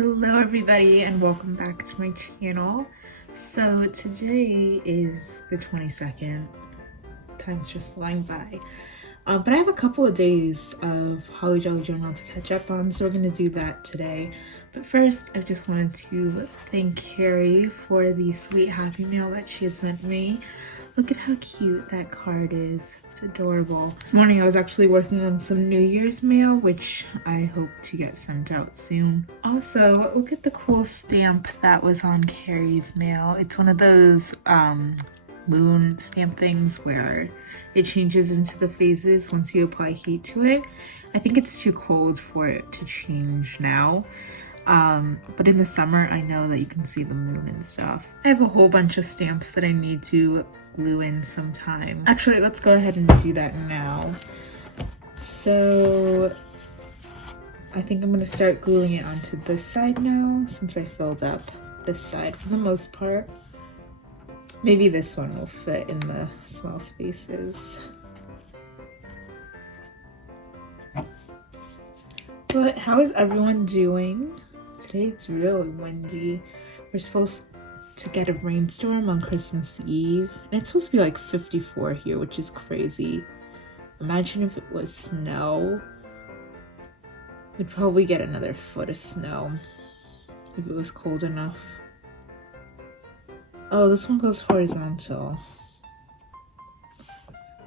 Hello everybody and welcome back to my channel. So today is the 22nd. Time's just flying by. But I have a couple of days of Holly Jolly Journal to catch up on, so we're going to do that today. But first, I just wanted to thank Carrie for the sweet happy mail that she had sent me. Look at how cute that card is. It's adorable. This morning I was actually working on some New Year's mail, which I hope to get sent out soon. Also, look at the cool stamp that was on Carrie's mail. It's one of those moon stamp things where it changes into the phases once you apply heat to it. I think it's too cold for it to change now. But in the summer, I know that you can see the moon and stuff. I have a whole bunch of stamps that I need to glue in sometime. Actually, let's go ahead and do that now. So I think I'm gonna start gluing it onto this side now, since I filled up this side for the most part. Maybe this one will fit in the small spaces. But how is everyone doing? Today it's really windy. We're supposed to get a rainstorm on Christmas Eve, and it's supposed to be like 54 here, which is crazy. Imagine if it was snow. We'd probably get another foot of snow if it was cold enough. Oh, this one goes horizontal,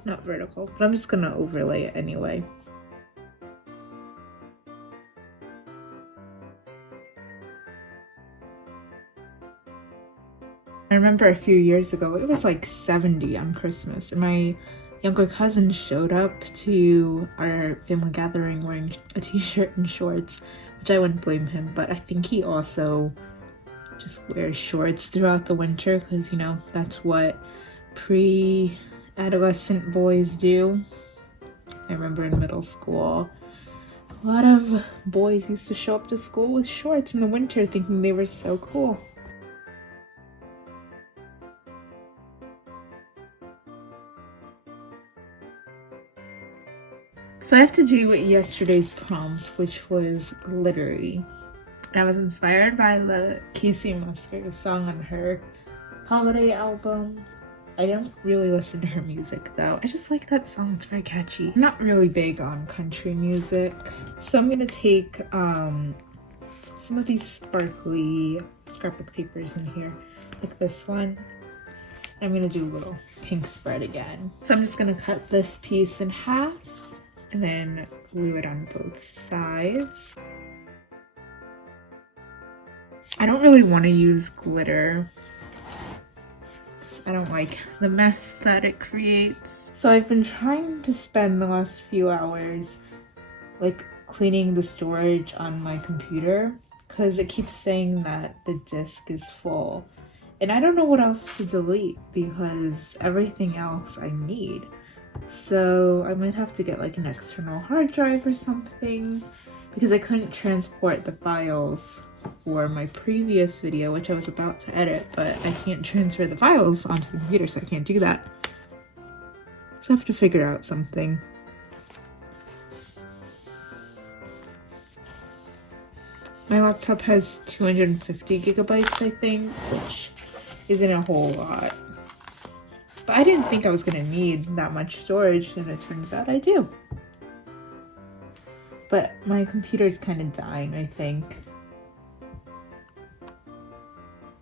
not vertical, but I'm just gonna overlay it anyway. I remember a few years ago, it was like 70 on Christmas, and my younger cousin showed up to our family gathering wearing a t-shirt and shorts, which I wouldn't blame him, but I think he also just wears shorts throughout the winter because, you know, that's what pre-adolescent boys do. I remember in middle school, a lot of boys used to show up to school with shorts in the winter thinking they were so cool. So I have to do yesterday's prompt, which was glittery. And I was inspired by the Casey Musgraves song on her holiday album. I don't really listen to her music though. I just like that song, it's very catchy. I'm not really big on country music. So I'm gonna take some of these sparkly scrapbook papers in here, like this one. I'm gonna do a little pink spread again. So I'm just gonna cut this piece in half and then glue it on both sides. I don't really want to use glitter. I don't like the mess that it creates. So I've been trying to spend the last few hours like cleaning the storage on my computer because it keeps saying that the disk is full. And I don't know what else to delete because everything else I need. So I might have to get like an external hard drive or something because I couldn't transport the files for my previous video, which I was about to edit, but I can't transfer the files onto the computer, so I can't do that. So I have to figure out something. My laptop has 250 gigabytes, I think, which isn't a whole lot. But I didn't think I was gonna need that much storage, and it turns out I do. But my computer's kind of dying, I think.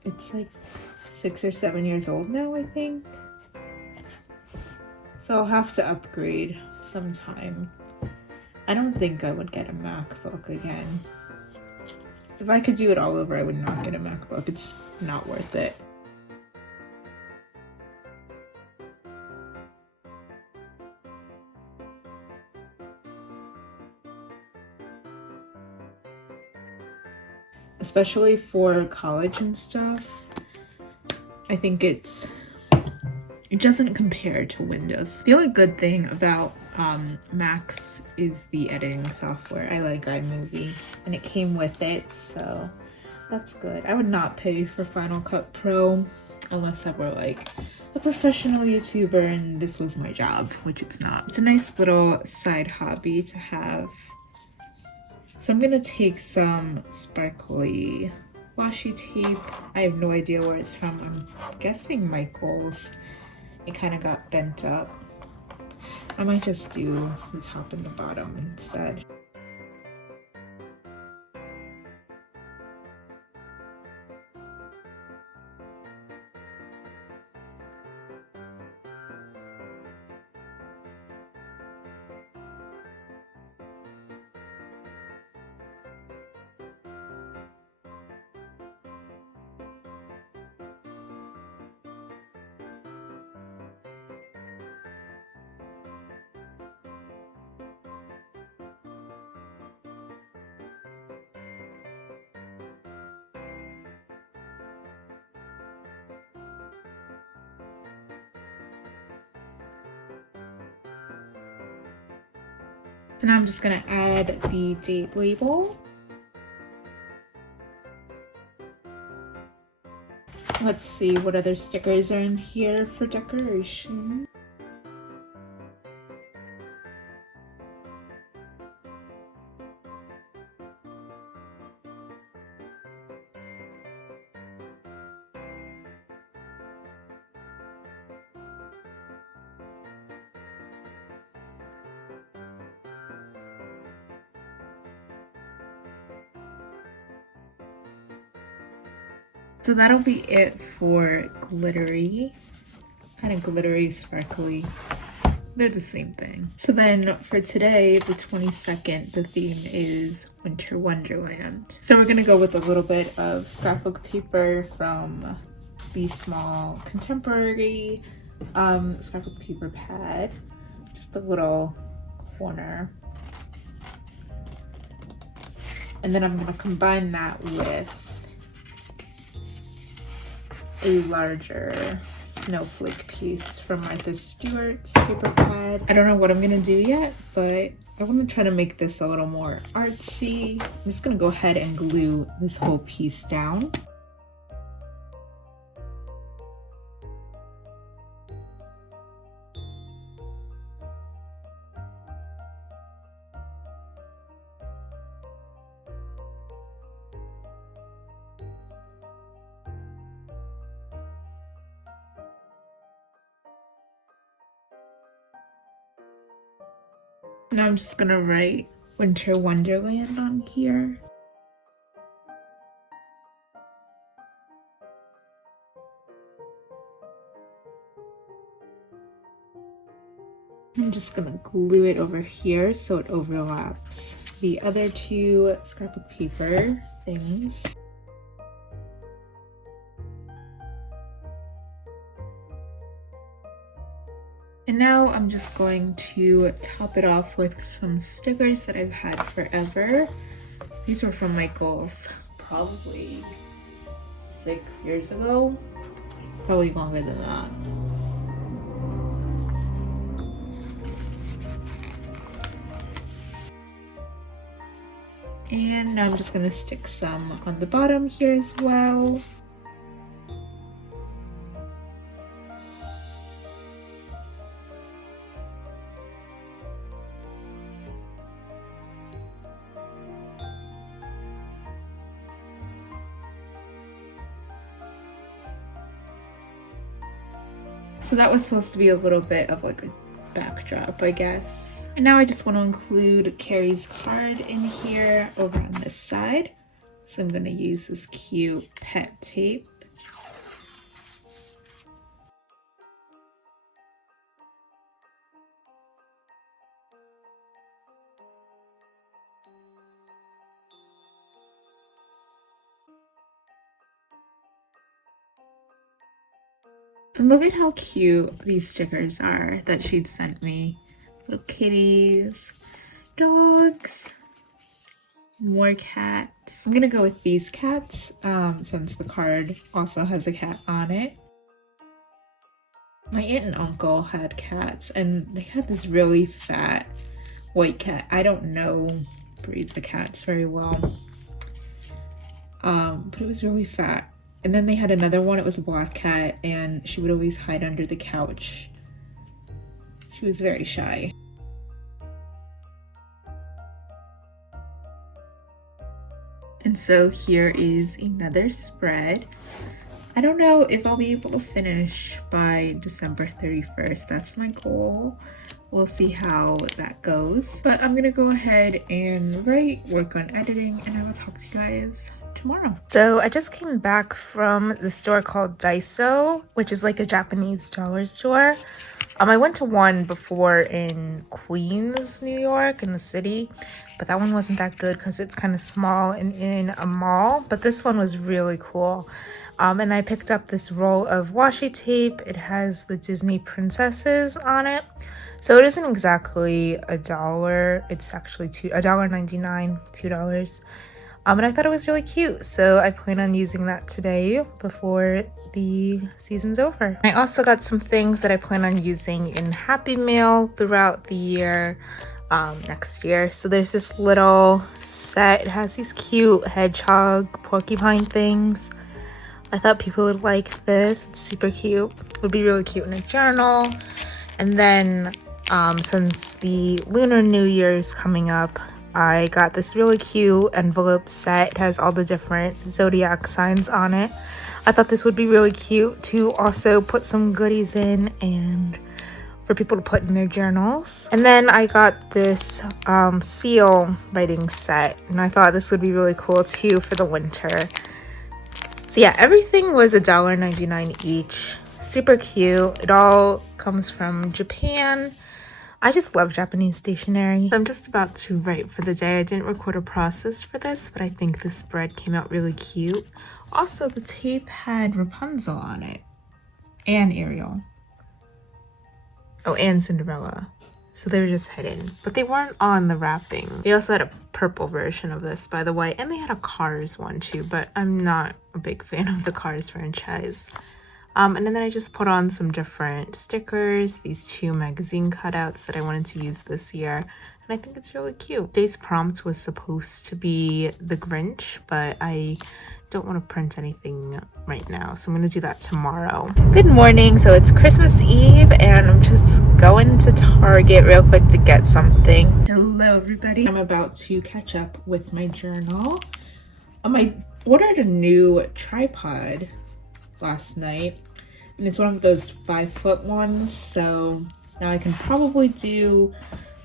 It's like 6 or 7 years old now, I think. So I'll have to upgrade sometime. I don't think I would get a MacBook again. If I could do it all over, I would not get a MacBook. It's not worth it. Especially for college and stuff, I think it doesn't compare to Windows. The only good thing about Macs is the editing software. I like iMovie, and it came with it, so that's good. I would not pay for Final Cut Pro unless I were like a professional YouTuber and this was my job, which it's not. It's a nice little side hobby to have. So I'm gonna take some sparkly washi tape. I have no idea where it's from. I'm guessing Michael's. It kind of got bent up. I might just do the top and the bottom instead. So now I'm just gonna add the date label. Let's see what other stickers are in here for decoration. So that'll be it for glittery, kind of glittery, sparkly. They're the same thing. So then for today, the 22nd, the theme is Winter Wonderland. So we're gonna go with a little bit of scrapbook paper from the small contemporary scrapbook paper pad, just a little corner. And then I'm gonna combine that with a larger snowflake piece from Martha Stewart's paper pad. I don't know what I'm gonna do yet, but I want to try to make this a little more artsy. I'm just gonna go ahead and glue this whole piece down. Now I'm just gonna write Winter Wonderland on here. I'm just gonna glue it over here so it overlaps the other two scrapbook paper things. And now I'm just going to top it off with some stickers that I've had forever. These were from Michael's probably 6 years ago, probably longer than that. And now I'm just gonna stick some on the bottom here as well. So that was supposed to be a little bit of like a backdrop, I guess. And now I just want to include Carrie's card in here over on this side. So I'm going to use this cute pet tape. And look at how cute these stickers are that she'd sent me. Little kitties, dogs, more cats. I'm gonna go with these cats since the card also has a cat on it. My aunt and uncle had cats and they had this really fat white cat. I don't know breeds of cats very well, but it was really fat. And then they had another one, it was a black cat, and she would always hide under the couch. She was very shy. And so here is another spread. I don't know if I'll be able to finish by December 31st. That's my goal. We'll see how that goes. But I'm gonna go ahead and work on editing, and I will talk to you guys tomorrow. So I just came back from the store called Daiso, which is like a Japanese dollar store. I went to one before in Queens, New York, in the city, but that one wasn't that good because it's kind of small and in a mall. But this one was really cool. And I picked up this roll of washi tape. It has the Disney princesses on it. So it isn't exactly $1. It's actually $1.99, $2. And I thought it was really cute, so I plan on using that today before the season's over. I also got some things that I plan on using in Happy Meal throughout the year, next year. So there's this little set. It has these cute hedgehog porcupine things. I thought people would like this. It's super cute. It would be really cute in a journal. And then since the Lunar New Year is coming up, I got this really cute envelope set. It has all the different zodiac signs on it. I thought this would be really cute to also put some goodies in and for people to put in their journals. And then I got this seal writing set, and I thought this would be really cool too for the winter. So yeah, everything was $1.99 each. Super cute. It all comes from Japan. I just love Japanese stationery. I'm just about to write for the day. I didn't record a process for this, but I think the spread came out really cute. Also, the tape had Rapunzel on it. And Ariel. Oh, and Cinderella. So they were just hidden. But they weren't on the wrapping. They also had a purple version of this, by the way. And they had a Cars one too, but I'm not a big fan of the Cars franchise. And then I just put on some different stickers, these 2 magazine cutouts that I wanted to use this year. And I think it's really cute. Today's prompt was supposed to be the Grinch, but I don't want to print anything right now. So I'm going to do that tomorrow. Good morning. So it's Christmas Eve and I'm just going to Target real quick to get something. Hello, everybody. I'm about to catch up with my journal. I ordered a new tripod last night, and it's one of those 5-foot ones, so now I can probably do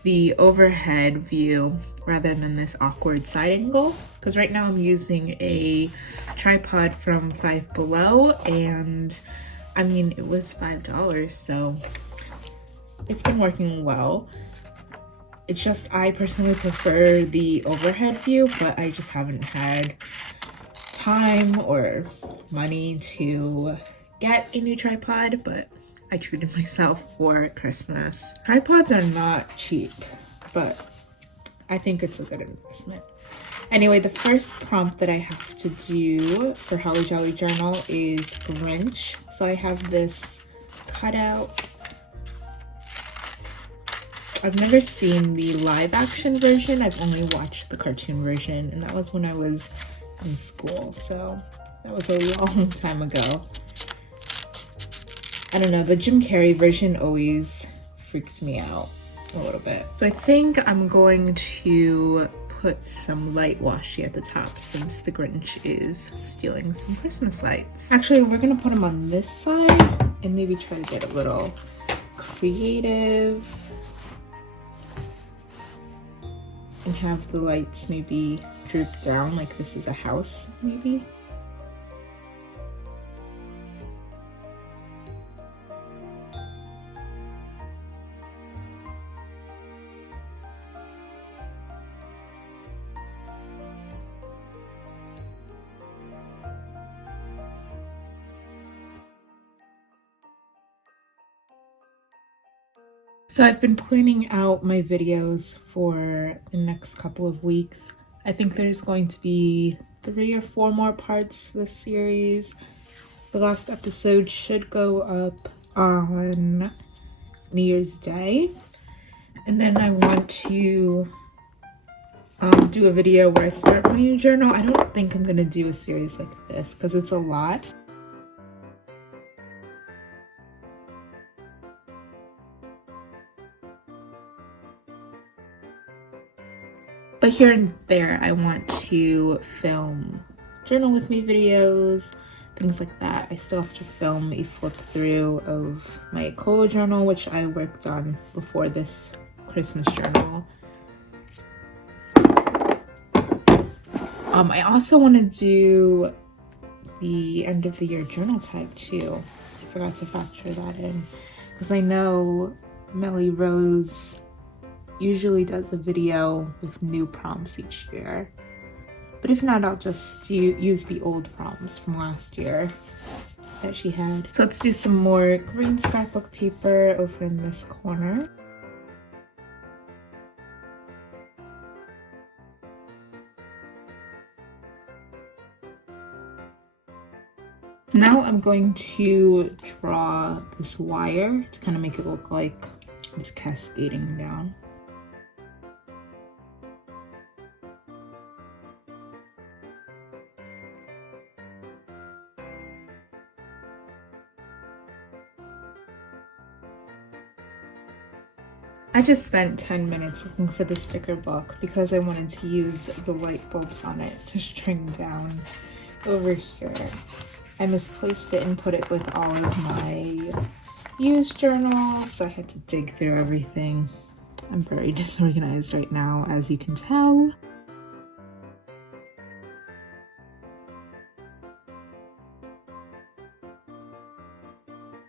the overhead view rather than this awkward side angle, because right now I'm using a tripod from Five Below, and I mean it was $5, so it's been working well. It's just I personally prefer the overhead view, but I just haven't had time or money to get a new tripod, but I treated myself for Christmas. Tripods are not cheap, but I think it's a good investment. Anyway, the first prompt that I have to do for Holly Jolly Journal is Grinch. So I have this cutout. I've never seen the live action version. I've only watched the cartoon version, and that was when I was in school, so that was a long time ago. I don't know, the Jim Carrey version always freaks me out a little bit. So I think I'm going to put some light washi at the top since the Grinch is stealing some Christmas lights. Actually, we're gonna put them on this side and maybe try to get a little creative and have the lights maybe droop down like this is a house, maybe. So I've been planning out my videos for the next couple of weeks. I think there's going to be 3 or 4 more parts to this series. The last episode should go up on New Year's Day. And then I want to do a video where I start my new journal. I don't think I'm going to do a series like this because it's a lot. But here and there, I want to film journal with me videos, things like that. I still have to film a flip through of my Colo journal, which I worked on before this Christmas journal. I also want to do the end of the year journal type too. I forgot to factor that in because I know Melly Rose usually does a video with new prompts each year. But if not, I'll just use the old prompts from last year that she had. So let's do some more green scrapbook paper over in this corner. Now I'm going to draw this wire to kind of make it look like it's cascading down. I just spent 10 minutes looking for the sticker book because I wanted to use the light bulbs on it to string down over here. I misplaced it and put it with all of my used journals, so I had to dig through everything. I'm very disorganized right now, as you can tell.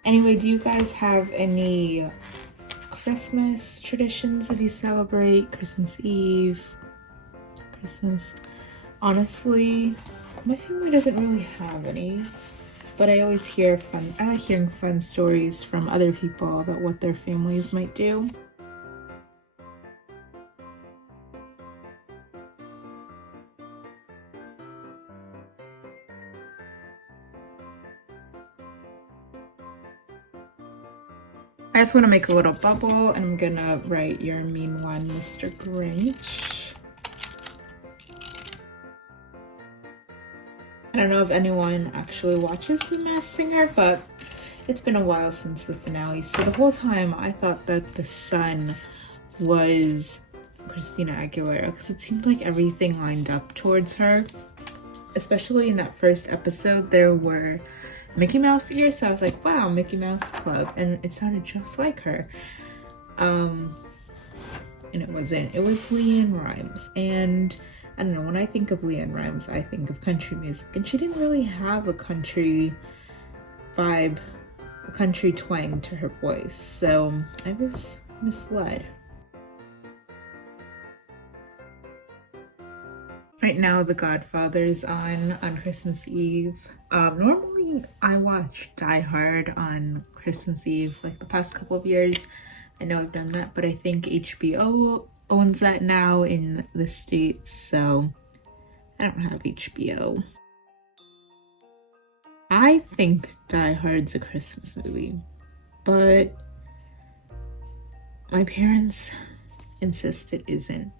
Anyway, do you guys have any Christmas traditions if you celebrate Christmas Eve, Christmas? Honestly, my family doesn't really have any, but I always hear I like hearing fun stories from other people about what their families might do. I just want to make a little bubble, and I'm gonna write "You're a mean one, Mr. Grinch." I don't know if anyone actually watches The Masked Singer, but it's been a while since the finale. So the whole time I thought that the sun was Christina Aguilera because it seemed like everything lined up towards her. Especially in that first episode, there were Mickey Mouse ears, so I was like, wow, Mickey Mouse Club, and it sounded just like her. And it wasn't. It was LeAnn Rimes, and I don't know, when I think of LeAnn Rimes, I think of country music, and she didn't really have a country vibe, a country twang to her voice, so I was misled. Right now, The Godfather's on Christmas Eve. Normally, I watch Die Hard on Christmas Eve, like the past couple of years. I know I've done that, but I think HBO owns that now in the States, so I don't have HBO. I think Die Hard's a Christmas movie, but my parents insist it isn't.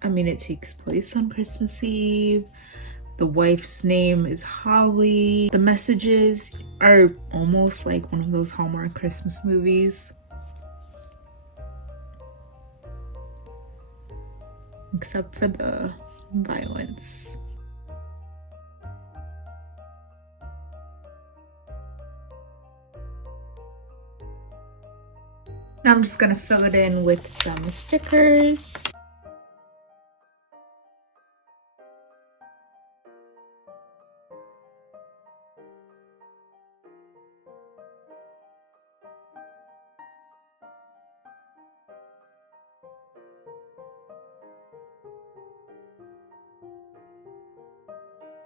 I mean, it takes place on Christmas Eve. The wife's name is Holly. The messages are almost like one of those Hallmark Christmas movies. Except for the violence. Now I'm just gonna fill it in with some stickers.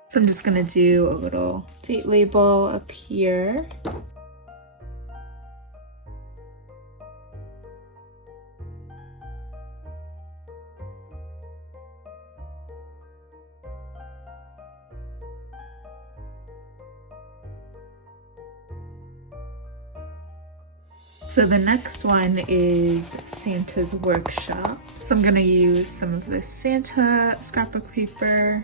So I'm just gonna do a little date label up here. So the next one is Santa's Workshop. So I'm gonna use some of this Santa scrapbook paper.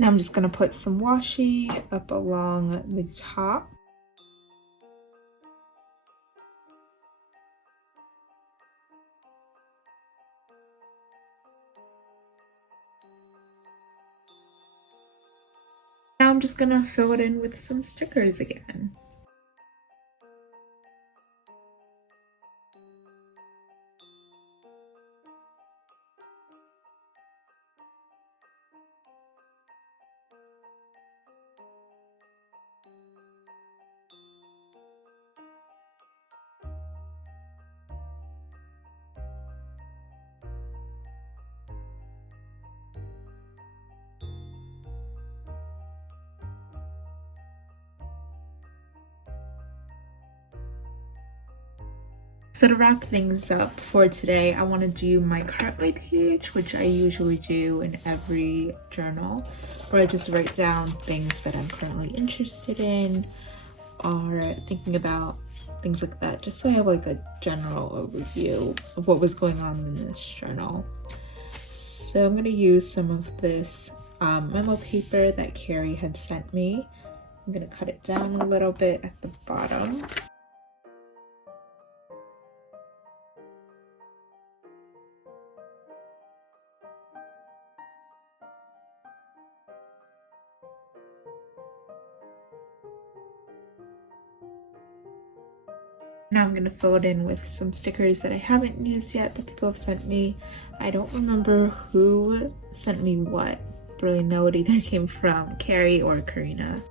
Now I'm just gonna put some washi up along the top. Now I'm just gonna fill it in with some stickers again. So to wrap things up for today, I want to do my currently page, which I usually do in every journal, where I just write down things that I'm currently interested in or thinking about, things like that, just so I have like a general overview of what was going on in this journal. So I'm going to use some of this memo paper that Carrie had sent me. I'm going to cut it down a little bit at the bottom. Now I'm going to fill it in with some stickers that I haven't used yet that people have sent me. I don't remember who sent me what, but I know it either came from Carrie or Karina.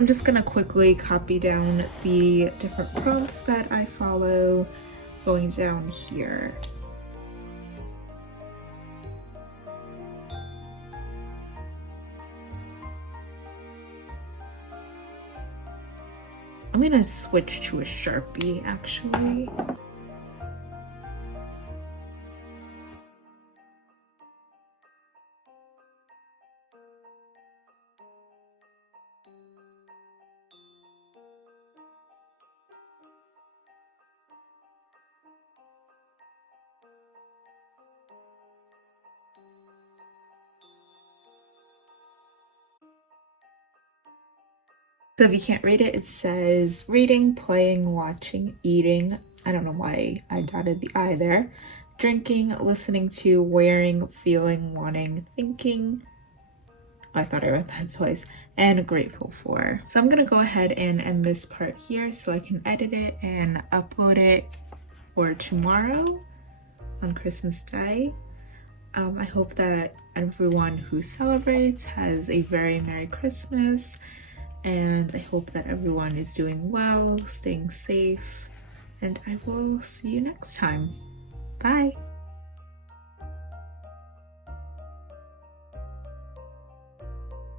I'm just gonna quickly copy down the different prompts that I follow going down here. I'm gonna switch to a Sharpie actually. So if you can't read it, it says reading, playing, watching, eating. I don't know why I dotted the I there. Drinking, listening to, wearing, feeling, wanting, thinking. I thought I read that twice. And grateful for. So I'm gonna go ahead and end this part here so I can edit it and upload it for tomorrow on Christmas Day. I hope that everyone who celebrates has a very Merry Christmas, and I hope that everyone is doing well, staying safe, and I will see you next time. Bye!